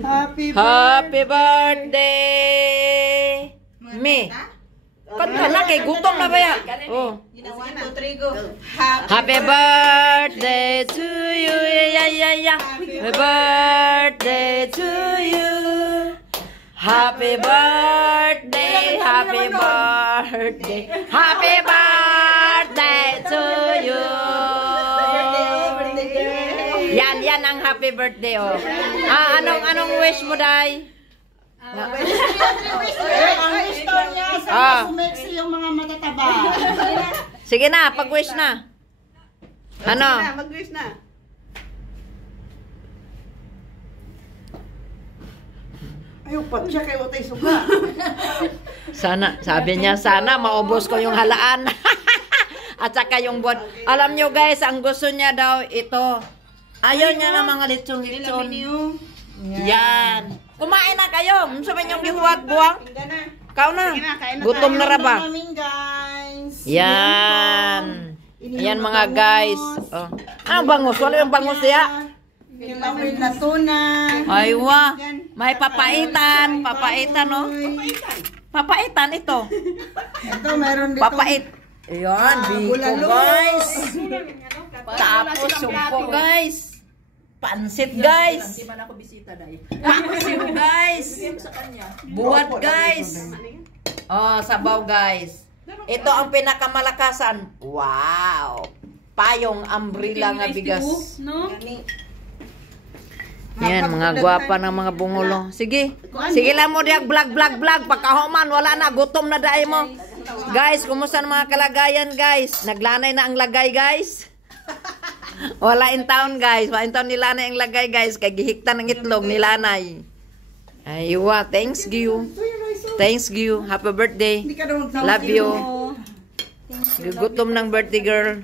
Happy birthday! Me. Kanta na kay gutom na ba yan? Oh. 1, 2, 3, go. Happy birthday to you. Yeah. Happy birthday to you. Happy birthday, happy birthday, happy birthday to you. Yan ang happy birthday, oh. Anong wish mo, Day? Ang wish daw niya, sana sumexy yung mga matataba. Sige na, pag-wish na. Ano? Mag-wish na. Ayaw pa siya kayo tayo suga. Sana, sabi niya, sana maubos ko yung halaan. At saka yung buwan. Alam nyo guys, ang gusto niya daw ito. Ayaw niya ng mga lechon-lechon. Yan. Kumain na kayo. Sabi niyong gihuwat buwang. Kau na. Gutom na raba. Yan. Yan mga guys. Oh. Anong bangus? Wala yung bangus ya? Kilawin na tuna. Ay wa. May papaitan. Papaitan no? Papaitan ito. Ito meron dito. Papait. Ayan. Biko guys. Tapos sumpo guys. Pansit guys. Hindi man ako bisita dahil. Paksiw guys. Buwat guys. Oh, sabaw guys. Ito ang pinakamalakasan. Wow. Payong umbrella nga bigas. Yan, mga gwapa ng mga bungulo. Sige. Sige lang mo diag vlog. Pagkahuman, wala na. Gutom na dahil mo. Guys, kumusta ang mga kalagayan guys? Naglanay na ang lagay guys. Wala in town guys. Wala in town nilanay ang lagay guys. Kaya gihikta ng itlog nilanay. Aywa, thanks you. Thanks you. Happy birthday. Love you. Gutom ng birthday girl.